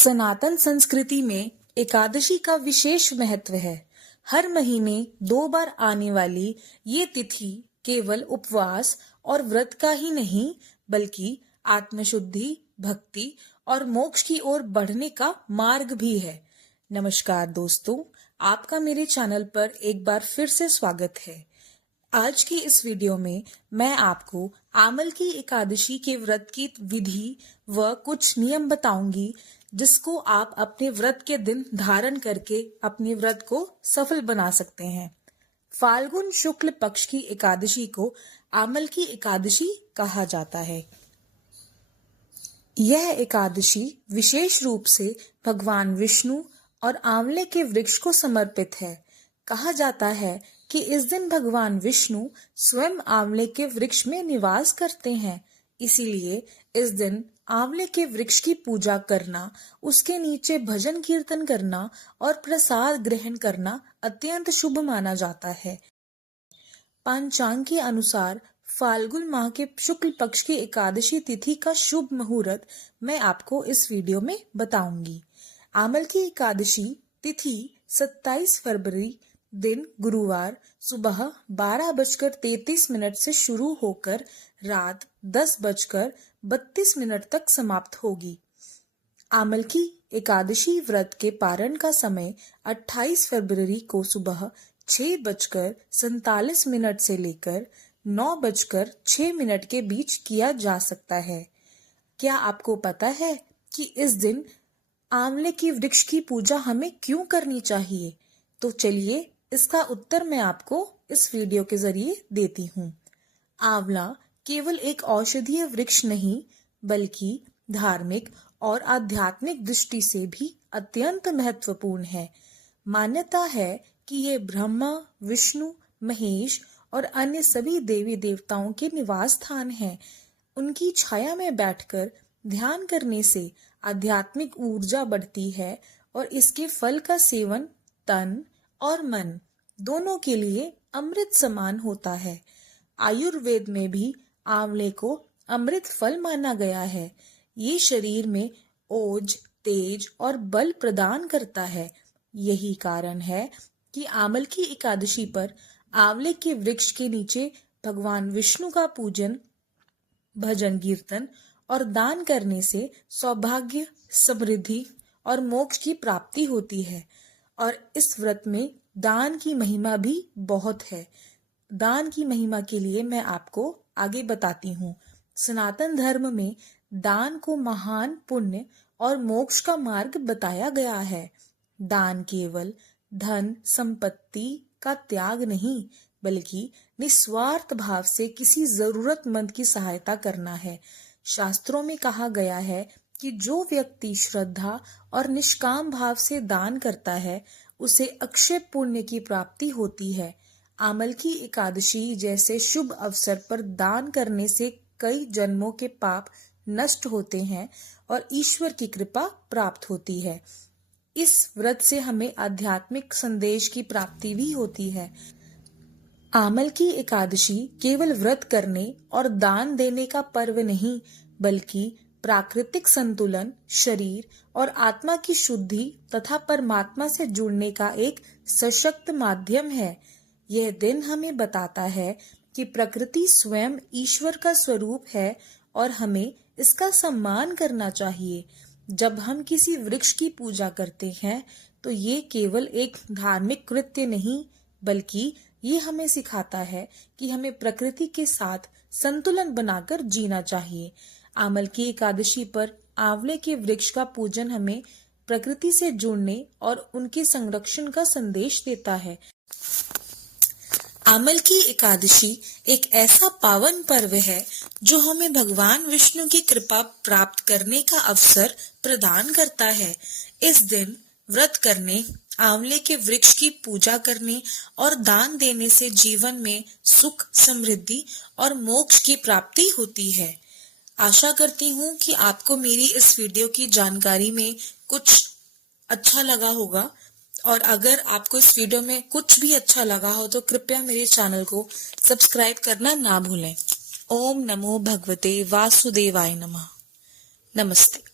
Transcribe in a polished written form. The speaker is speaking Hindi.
सनातन संस्कृति में एकादशी का विशेष महत्व है। हर महीने 2 बार आने वाली ये तिथि केवल उपवास और व्रत का ही नहीं, बल्कि आत्मशुद्धि, भक्ति और मोक्ष की ओर बढ़ने का मार्ग भी है। नमस्कार दोस्तों, आपका मेरे चैनल पर एक बार फिर से स्वागत है। आज की इस वीडियो में मैं आपको आमल की एकादशी के व्रत की विधि व कुछ नियम बताऊंगी, जिसको आप अपने व्रत के दिन धारण करके अपने व्रत को सफल बना सकते हैं। फाल्गुन शुक्ल पक्ष की एकादशी को आमल की एकादशी कहा जाता है। यह एकादशी विशेष रूप से भगवान विष्णु और आंवले के वृक्ष को समर्पित है। कहा जाता है कि इस दिन भगवान विष्णु स्वयं आंवले के वृक्ष में निवास करते हैं। इसीलिए इस दिन आंवले के वृक्ष की पूजा करना, उसके नीचे भजन कीर्तन करना और प्रसाद ग्रहण करना अत्यंत शुभ माना जाता है। पंचांग के अनुसार फाल्गुन माह के शुक्ल पक्ष की एकादशी तिथि का शुभ मुहूर्त मैं आपको इस वीडियो में बताऊंगी। आमल की एकादशी तिथि 27 फरवरी दिन गुरुवार सुबह 12:33 से शुरू होकर रात 10:32 तक समाप्त होगी। आमल की एकादशी व्रत के पारण का समय 28 फरवरी को सुबह 6:47 से लेकर 9:06 के बीच किया जा सकता है। क्या आपको पता है कि इस दिन आंवले की वृक्ष की पूजा हमें क्यों करनी चाहिए? तो चलिए इसका उत्तर मैं आपको इस वीडियो के जरिए देती हूँ। आंवला केवल एक औषधीय वृक्ष नहीं, बल्कि धार्मिक और आध्यात्मिक दृष्टि से भी अत्यंत महत्वपूर्ण है। मान्यता है कि ये ब्रह्मा, विष्णु, महेश और अन्य सभी देवी देवताओं के निवास स्थान है। उनकी छाया में बैठकर ध्यान करने से आध्यात्मिक ऊर्जा बढ़ती है और इसके फल का सेवन तन और मन दोनों के लिए अमृत समान होता है। आयुर्वेद में भी आंवले को अमृत फल माना गया है। ये शरीर में ओज, तेज और बल प्रदान करता है। यही कारण है कि आमल की एकादशी पर आंवले के वृक्ष के नीचे भगवान विष्णु का पूजन, भजन कीर्तन और दान करने से सौभाग्य, समृद्धि और मोक्ष की प्राप्ति होती है। और इस व्रत में दान की महिमा भी बहुत है। दान की महिमा के लिए मैं आपको आगे बताती हूँ। सनातन धर्म में दान को महान पुण्य और मोक्ष का मार्ग बताया गया है। दान केवल धन संपत्ति का त्याग नहीं, बल्कि निस्वार्थ भाव से किसी जरूरतमंद की सहायता करना है। शास्त्रों में कहा गया है कि जो व्यक्ति श्रद्धा और निष्काम भाव से दान करता है, उसे अक्षय पुण्य की प्राप्ति होती है। आमल की एकादशी जैसे शुभ अवसर पर दान करने से कई जन्मों के पाप नष्ट होते हैं और ईश्वर की कृपा प्राप्त होती है। इस व्रत से हमें आध्यात्मिक संदेश की प्राप्ति भी होती है। आमल की एकादशी केवल व्रत करने और दान देने का पर्व नहीं, बल्कि प्राकृतिक संतुलन, शरीर और आत्मा की शुद्धि तथा परमात्मा से जुड़ने का एक सशक्त माध्यम है। यह दिन हमें बताता है कि प्रकृति स्वयं ईश्वर का स्वरूप है और हमें इसका सम्मान करना चाहिए। जब हम किसी वृक्ष की पूजा करते हैं, तो ये केवल एक धार्मिक कृत्य नहीं, बल्कि ये हमें सिखाता है कि हमें प्रकृति के साथ संतुलन बनाकर जीना चाहिए। आमल की एकादशी पर आंवले के वृक्ष का पूजन हमें प्रकृति से जुड़ने और उनके संरक्षण का संदेश देता है। आमल की एकादशी एक ऐसा पावन पर्व है जो हमें भगवान विष्णु की कृपा प्राप्त करने का अवसर प्रदान करता है। इस दिन व्रत करने, आंवले के वृक्ष की पूजा करने और दान देने से जीवन में सुख, समृद्धि और मोक्ष की प्राप्ति होती है। आशा करती हूँ कि आपको मेरी इस वीडियो की जानकारी में कुछ अच्छा लगा होगा, और अगर आपको इस वीडियो में कुछ भी अच्छा लगा हो तो कृपया मेरे चैनल को सब्सक्राइब करना ना भूलें। ओम नमो भगवते वासुदेवाय नमः। नमस्ते।